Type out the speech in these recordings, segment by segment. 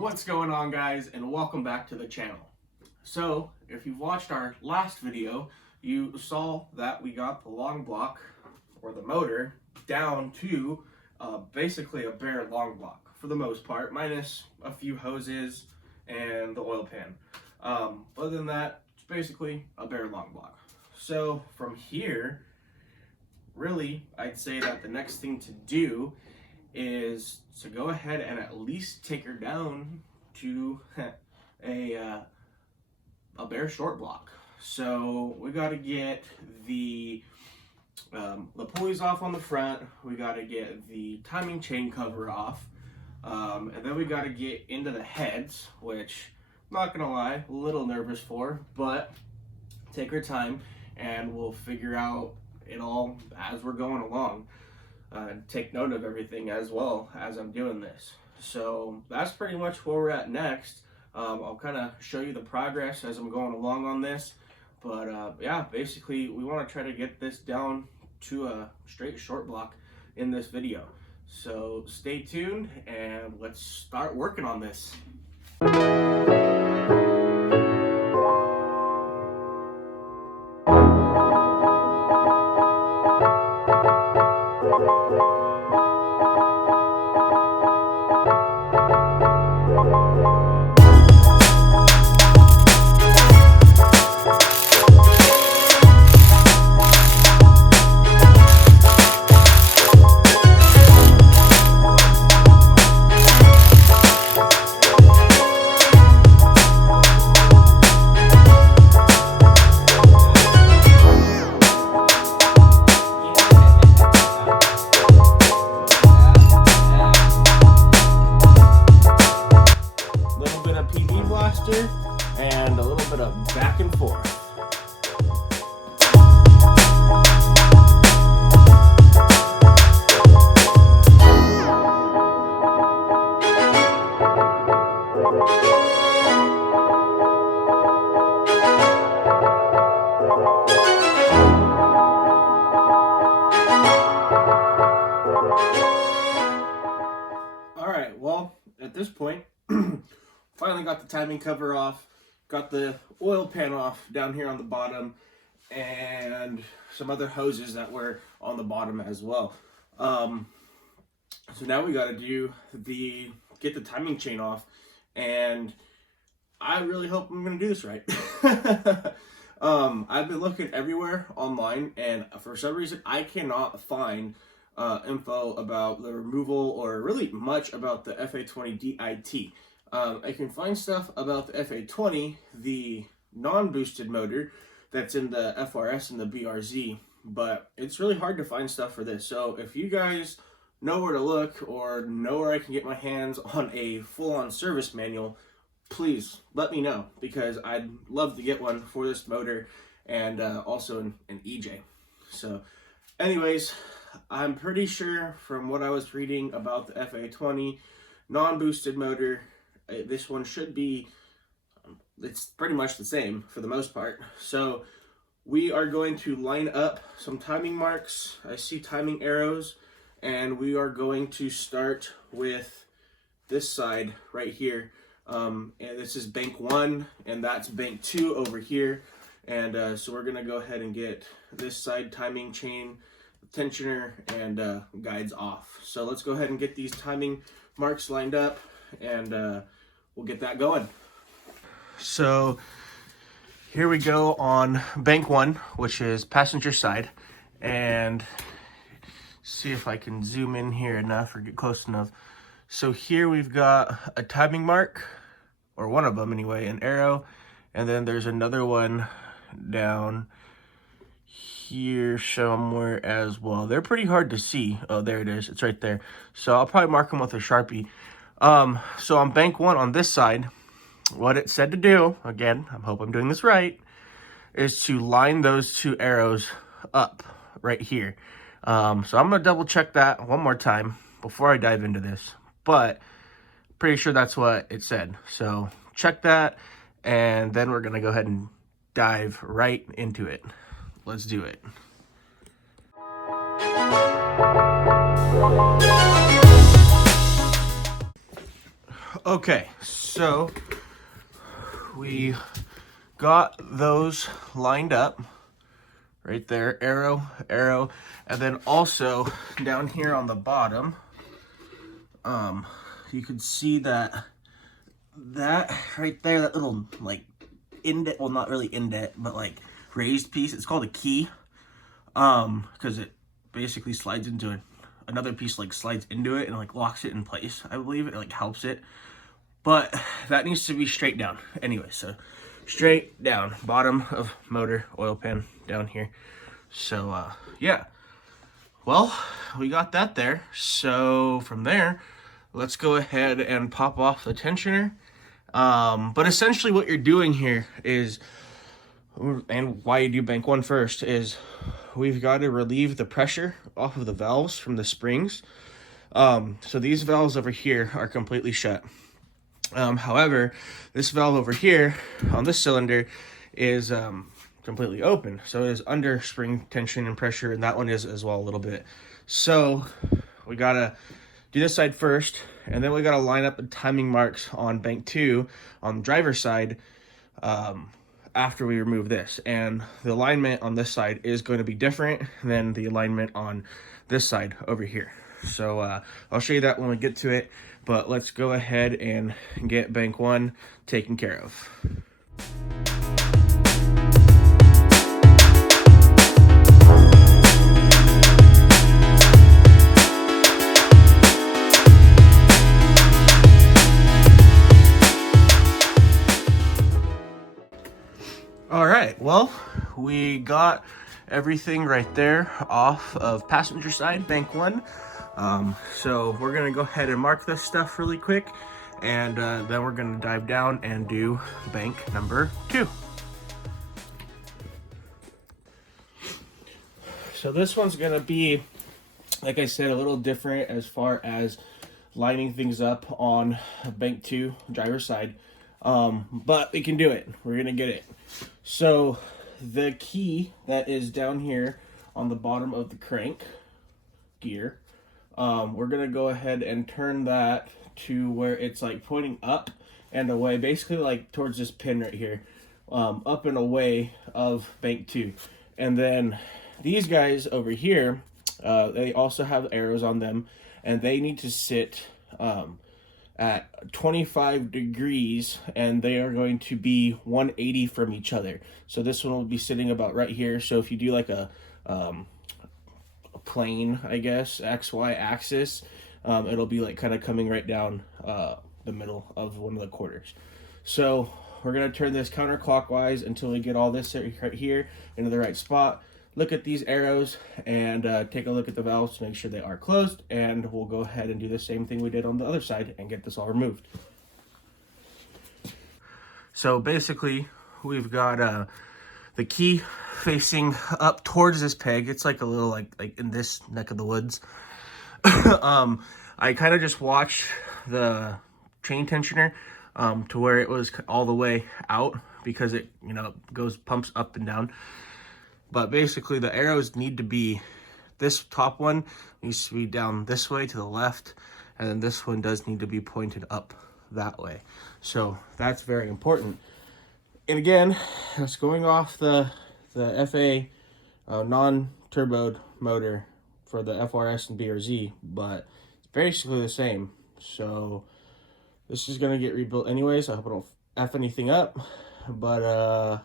What's going on, guys, and welcome back to the channel. So if you've watched our last video, you saw that we got the long block or the motor down to basically a bare long block for the most part, minus a few hoses and the oil pan. Other than that, it's basically a bare long block. So from here, really, I'd say that the next thing to do is to go ahead and at least take her down to a bare short block. So we got to get the pulleys off on the front. We got to get the timing chain cover off, and then we got to get into the heads, which I'm not gonna lie, a little nervous for, but take our time and we'll figure out it all as we're going along. Take note of everything as well as I'm doing this. So that's pretty much where we're at next. I'll kind of show you the progress as I'm going along on this. But yeah, basically we want to try to get this down to a straight short block in this video. So stay tuned and let's start working on this. And a little bit of back and forth. All right, well, at this point, finally got the timing cover off, got the oil pan off down here on the bottom, and some other hoses that were on the bottom as well. So now we got to get the timing chain off, and I really hope I'm going to do this right. I've been looking everywhere online, and for some reason I cannot find info about the removal or really much about the Fa20dit. I can find stuff about the Fa20, the non-boosted motor that's in the FRS and the BRZ, but it's really hard to find stuff for this. So if you guys know where to look or know where I can get my hands on a full-on service manual, please let me know, because I'd love to get one for this motor and also an EJ. So anyways, I'm pretty sure from what I was reading about the Fa20 non-boosted motor, this one should be, it's pretty much the same for the most part. So we are going to line up some timing marks. I see timing arrows, and we are going to start with this side right here. And this is bank 1 and that's bank 2 over here. And so we're gonna go ahead and get this side timing chain, tensioner, and guides off. So let's go ahead and get these timing marks lined up, and we'll get that going. So here we go on bank 1, which is passenger side, and see if I can zoom in here enough or get close enough. So here we've got a timing mark, or one of them anyway, an arrow, and then there's another one down here somewhere as well. They're pretty hard to see. Oh, there it is. It's right there. So I'll probably mark them with a Sharpie. So on bank 1 on this side, what it said to do, again, I hope I'm doing this right, is to line those two arrows up right here. So I'm going to double check that one more time before I dive into this, but pretty sure that's what it said. So check that, and then we're going to go ahead and dive right into it. Let's do it. Okay, so we got those lined up right there, arrow, arrow, and then also down here on the bottom, you can see that right there, that little like indent, well, not really indent, but like raised piece, it's called a key, because it basically slides into it. Another piece like slides into it and like locks it in place. I believe it like helps it, but that needs to be straight down anyway. So straight down, bottom of motor, oil pan down here. So yeah, well, we got that there. So from there, let's go ahead and pop off the tensioner. But essentially what you're doing here is, and why you do bank one first, is we've got to relieve the pressure off of the valves from the springs. So these valves over here are completely shut. However, this valve over here on this cylinder is completely open. So it is under spring tension and pressure, and that one is as well a little bit. So we gotta do this side first, and then we gotta line up the timing marks on bank 2 on the driver's side after we remove this. And the alignment on this side is going to be different than the alignment on this side over here. So I'll show you that when we get to it, but let's go ahead and get bank 1 taken care of. All right, well, we got everything right there off of passenger side, bank 1. So we're gonna go ahead and mark this stuff really quick, and then we're gonna dive down and do bank number 2. So this one's gonna be, like I said, a little different as far as lining things up on bank 2 driver's side, but we can do it. We're gonna get it. So the key that is down here on the bottom of the crank gear, we're gonna go ahead and turn that to where it's like pointing up and away, basically like towards this pin right here, up and away of bank 2. And then these guys over here, they also have arrows on them, and they need to sit at 25 degrees, and they are going to be 180 from each other. So this one will be sitting about right here. So if you do like a plane, I guess, XY axis, it'll be like kind of coming right down the middle of one of the quarters. So we're gonna turn this counterclockwise until we get all this right here into the right spot. Look at these arrows and take a look at the valves to make sure they are closed, and we'll go ahead and do the same thing we did on the other side and get this all removed. So basically we've got the key facing up towards this peg. It's like a little like in this neck of the woods. I kind of just watched the chain tensioner to where it was all the way out, because it, you know, pumps up and down. But basically the arrows need to be, this top one needs to be down this way to the left, and then this one does need to be pointed up that way. So that's very important. And again, it's going off the FA non-turboed motor for the FRS and BRZ, but it's basically the same. So this is going to get rebuilt anyways. I hope I don't F anything up, but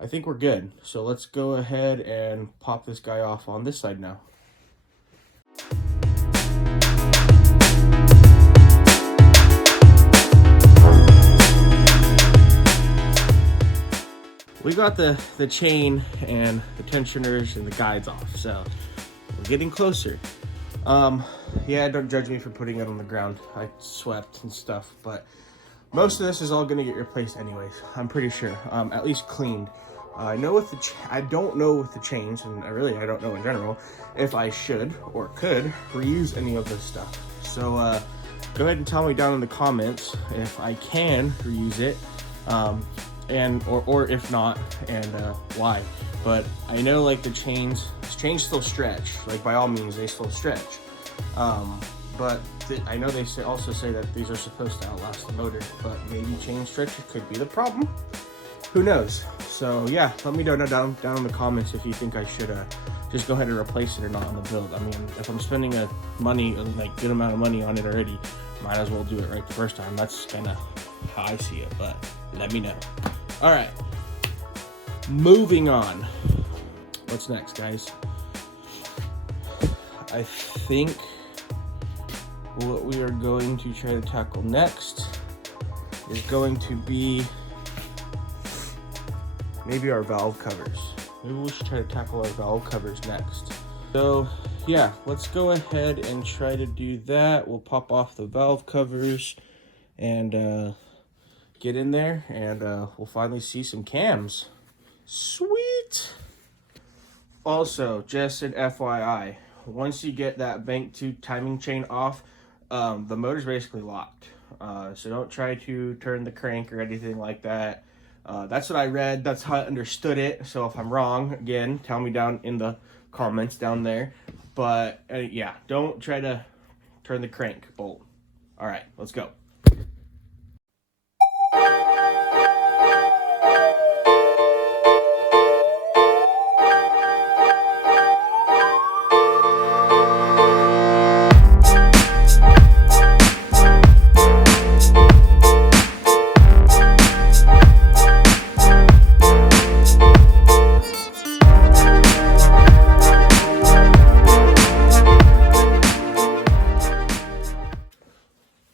I think we're good. So let's go ahead and pop this guy off on this side now. We got the chain and the tensioners and the guides off, so we're getting closer. Yeah, don't judge me for putting it on the ground. I swept and stuff, but most of this is all gonna get replaced anyways, I'm pretty sure, at least cleaned. I know with I don't know with the chains, and I don't know in general, if I should or could reuse any of this stuff. So go ahead and tell me down in the comments if I can reuse it, or if not, and why. But I know like the chains still stretch, like by all means they still stretch. but I know they also say that these are supposed to outlast the motor, but maybe chain stretcher could be the problem. Who knows? So yeah, let me know down in the comments if you think I should just go ahead and replace it or not on the build. I mean, if I'm spending good amount of money on it already, might as well do it right the first time. That's kind of how I see it, but let me know. All right, moving on. What's next, guys? I think what we are going to try to tackle next is going to be maybe our valve covers. Maybe we should try to tackle our valve covers next. So yeah, let's go ahead and try to do that. We'll pop off the valve covers and get in there, and we'll finally see some cams. Sweet. Also, just an FYI, once you get that bank tube timing chain off, the motor's basically locked. So don't try to turn the crank or anything like that. That's what I read. That's how I understood it. So if I'm wrong, again, tell me down in the comments down there. But yeah, don't try to turn the crank bolt. All right, let's go.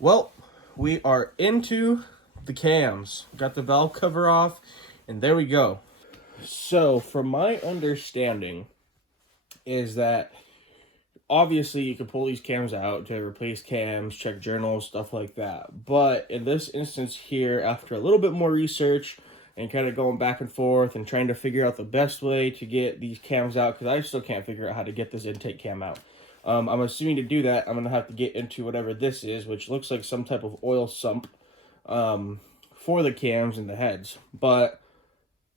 Well, we are into the cams. Got the valve cover off, and there we go. So, from my understanding, is that obviously you can pull these cams out to replace cams, check journals, stuff like that. But in this instance here, after a little bit more research and kind of going back and forth and trying to figure out the best way to get these cams out, because I still can't figure out how to get this intake cam out. I'm assuming to do that, I'm going to have to get into whatever this is, which looks like some type of oil sump for the cams and the heads. But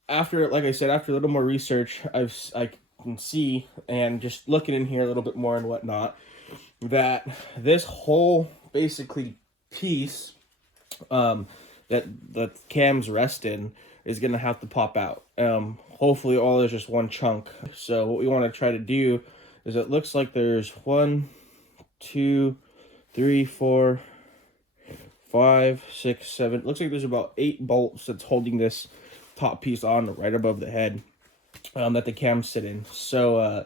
after, like I said, after a little more research, I can see, and just looking in here a little bit more and whatnot, that this whole basically piece that the cams rest in is going to have to pop out. Hopefully all is just one chunk. So what we want to try to do is, it looks like there's 1, 2, 3, 4, 5, 6, 7. Looks like there's about 8 bolts that's holding this top piece on right above the head that the cams sit in. So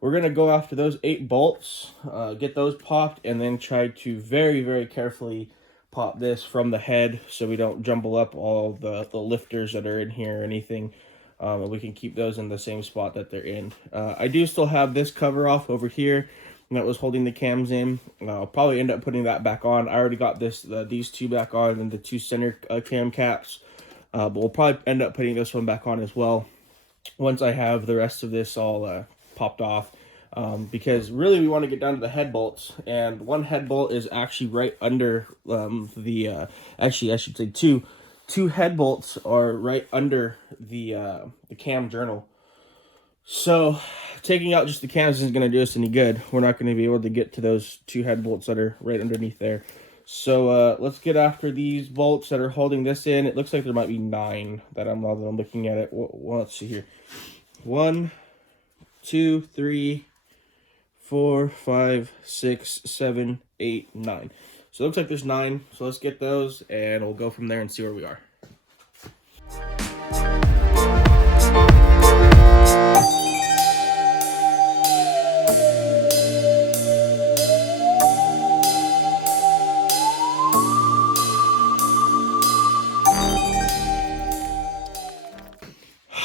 we're going to go after those 8 bolts, get those popped, and then try to very, very carefully pop this from the head so we don't jumble up all the lifters that are in here or anything. We can keep those in the same spot that they're in. I do still have this cover off over here that was holding the cams in. I'll probably end up putting that back on. I already got these 2 back on, and the 2 center cam caps. But we'll probably end up putting this one back on as well once I have the rest of this all popped off. Because really we want to get down to the head bolts, and one head bolt is actually right under actually I should say two head bolts are right under the cam journal. So taking out just the cams isn't going to do us any good. We're not going to be able to get to those 2 head bolts that are right underneath there. So let's get after these bolts that are holding this in. It looks like there might be 9 that I'm looking at it. Well, let's see here. 1, 2, 3, 4, 5, 6, 7, 8, 9. So it looks like there's 9. So let's get those, and we'll go from there and see where we are.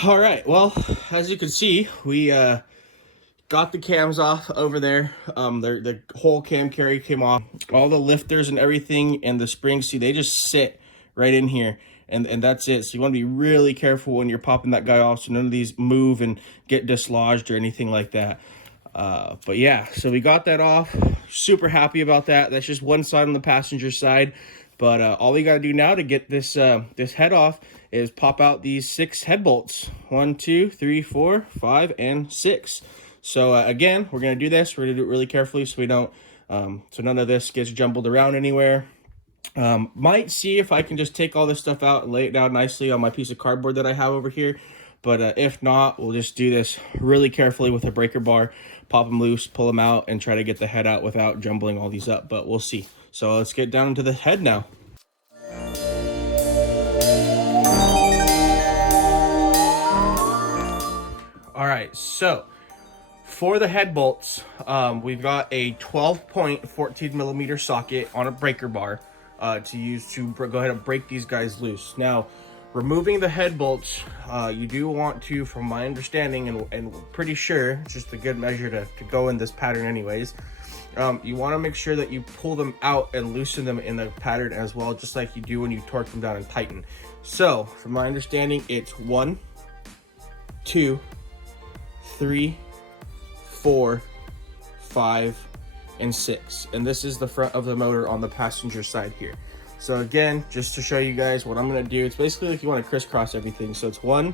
All right, well, as you can see, we got the cams off over there. The whole cam carry came off. All the lifters and everything and the springs, see, they just sit right in here. And that's it. So you want to be really careful when you're popping that guy off so none of these move and get dislodged or anything like that. But yeah, so we got that off. Super happy about that. That's just one side on the passenger side. But all we got to do now to get this this head off is pop out these 6 head bolts. 1, 2, 3, 4, 5, and 6. So again, we're going to do this. We're going to do it really carefully so we don't so none of this gets jumbled around anywhere. Might see if I can just take all this stuff out and lay it down nicely on my piece of cardboard that I have over here. But if not, we'll just do this really carefully with a breaker bar, pop them loose, pull them out, and try to get the head out without jumbling all these up. But we'll see. So let's get down into the head now. All right, so for the head bolts, we've got a 12-point 14mm socket on a breaker bar to use to go ahead and break these guys loose. Now, removing the head bolts, you do want to, from my understanding and pretty sure, it's just a good measure to go in this pattern anyways, you want to make sure that you pull them out and loosen them in the pattern as well, just like you do when you torque them down and tighten. So, from my understanding, it's 1, 2, 3, 4, 5, and 6. And this is the front of the motor on the passenger side here. So again, just to show you guys what I'm going to do, it's basically like you want to crisscross everything. So it's 1,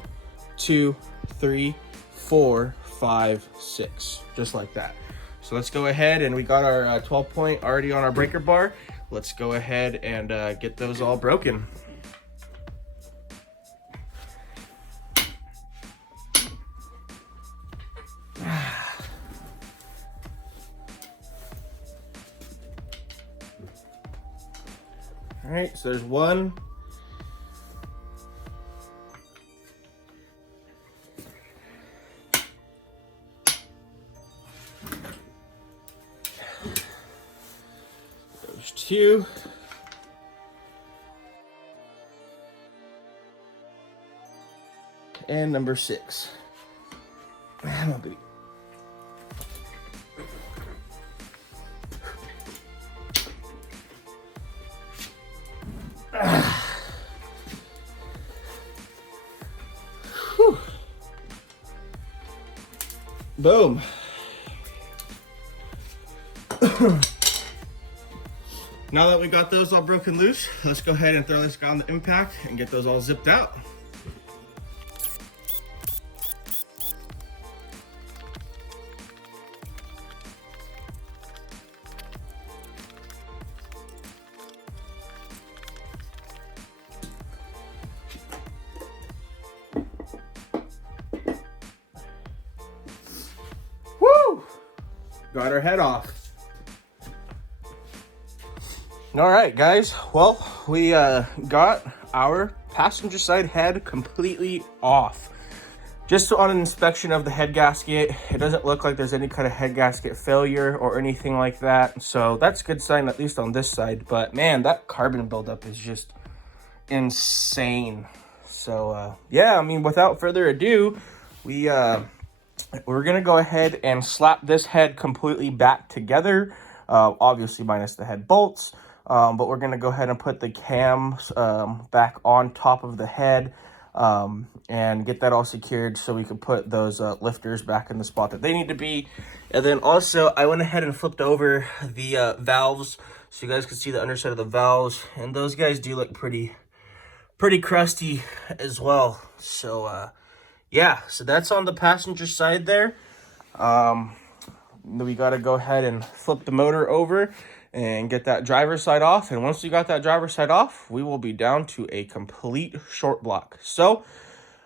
2, 3, 4, 5, 6, just like that. So let's go ahead, and we got our 12-point already on our breaker bar. Let's go ahead and get those all broken. All right, so there's 1. There's 2. And number 6. Come on, baby. Boom. Now that we got those all broken loose, let's go ahead and throw this guy on the impact and get those all zipped out. Got our head off. All right, guys. Well, we got our passenger side head completely off. Just on an inspection of the head gasket, it doesn't look like there's any kind of head gasket failure or anything like that. So that's a good sign, at least on this side. But man, that carbon buildup is just insane. So yeah, I mean, without further ado, we're gonna go ahead and slap this head completely back together, obviously minus the head bolts, but we're gonna go ahead and put the cams back on top of the head and get that all secured so we can put those lifters back in the spot that they need to be. And then also I went ahead and flipped over the valves so you guys can see the underside of the valves, and those guys do look pretty crusty as well. So yeah, so that's on the passenger side there. We got to go ahead and flip the motor over and get that driver's side off. And once we got that driver's side off, we will be down to a complete short block. So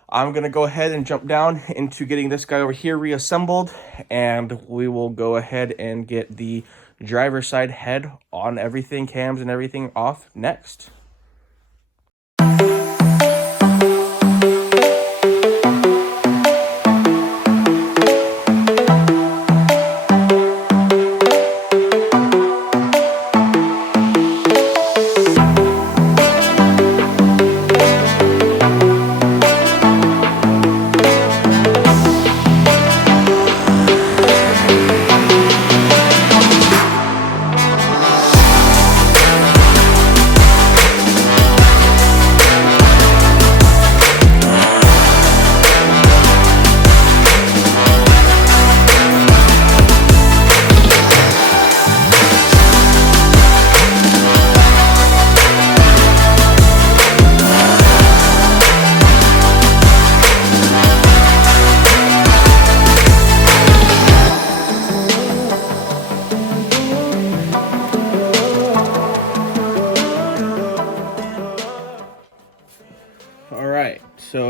I'm going to go ahead and jump down into getting this guy over here reassembled. And we will go ahead and get the driver's side head on everything, cams and everything off next.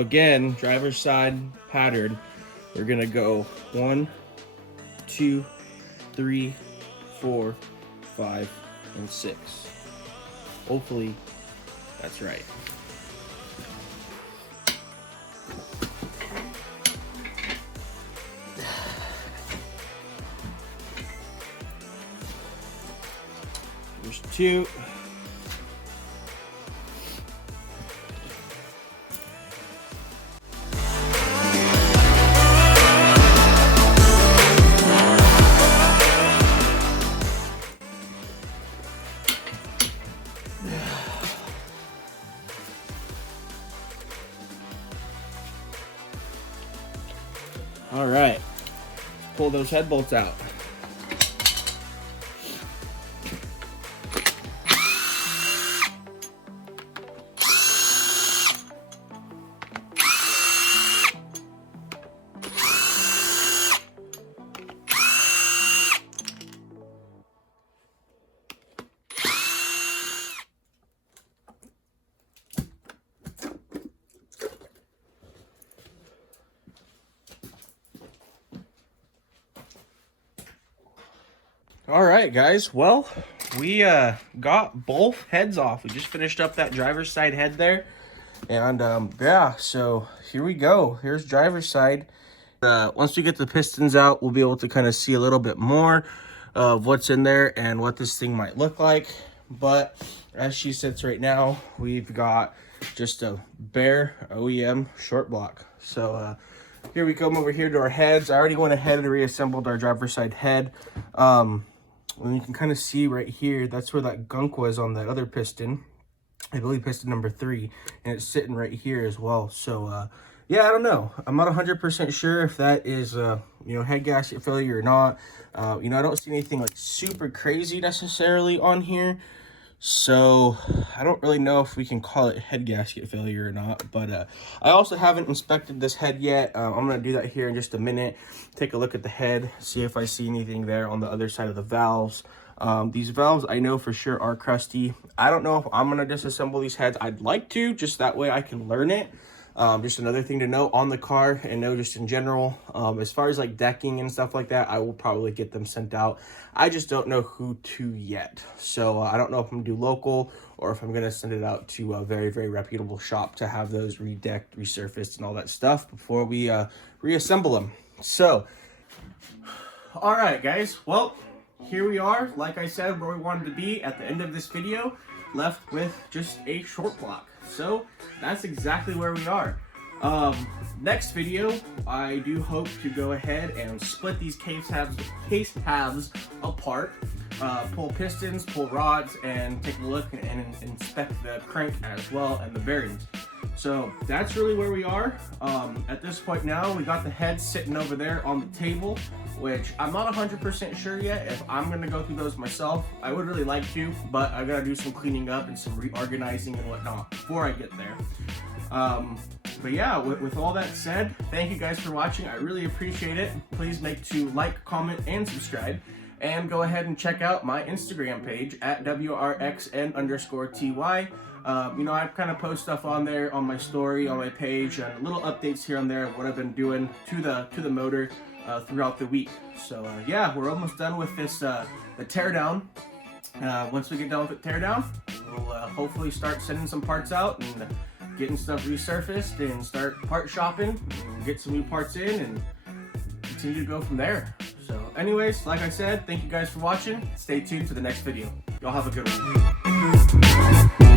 again, driver's side pattern. We're gonna go 1, 2, 3, 4, 5, and 6. Hopefully that's right. There's 2. All right, pull those head bolts out. All right, guys. Well, we got both heads off. We just finished up that driver's side head there. And yeah, so here we go. Here's driver's side. Once we get the pistons out, we'll be able to kind of see a little bit more of what's in there and what this thing might look like. But as she sits right now, we've got just a bare OEM short block. So here we come over here to our heads. I already went ahead and reassembled our driver's side head. And you can kind of see right here, that's where that gunk was on that other piston. I believe piston number 3, and it's sitting right here as well. So yeah, I don't know. I'm not 100% sure if that is you know, head gasket failure or not. You know, I don't see anything like super crazy necessarily on here. So I don't really know if we can call it head gasket failure or not, but I also haven't inspected this head yet. I'm going to do that here in just a minute. Take a look at the head, see if I see anything there on the other side of the valves. These valves I know for sure are crusty. I don't know if I'm going to disassemble these heads. I'd like to, just that way I can learn it. Just another thing to know on the car and know just in general. As far as like decking and stuff like that, I will probably get them sent out. I just don't know who to yet. So I don't know if I'm going to do local or if I'm going to send it out to a very, very reputable shop to have those redecked, resurfaced, and all that stuff before we reassemble them. So, all right, guys. Well, here we are. Like I said, where we wanted to be at the end of this video, left with just a short block. So that's exactly where we are. Next video, I do hope to go ahead and split these case halves apart, pull pistons, pull rods, and take a look and inspect the crank as well and the bearings. So that's really where we are. At this point now, we got the heads sitting over there on the table, which I'm not 100% sure yet if I'm gonna go through those myself. I would really like to, but I gotta do some cleaning up and some reorganizing and whatnot before I get there. But yeah, with all that said, thank you guys for watching. I really appreciate it. Please make to like, comment, and subscribe. And go ahead and check out my Instagram page at WRXN_TY. You know, I kind of post stuff on there on my story, on my page, and little updates here and there of what I've been doing to the motor throughout the week. So yeah, we're almost done with this the teardown. Once we get done with the teardown, we'll hopefully start sending some parts out and getting stuff resurfaced and start part shopping and get some new parts in and continue to go from there. So anyways, like I said, thank you guys for watching. Stay tuned for the next video. Y'all have a good one.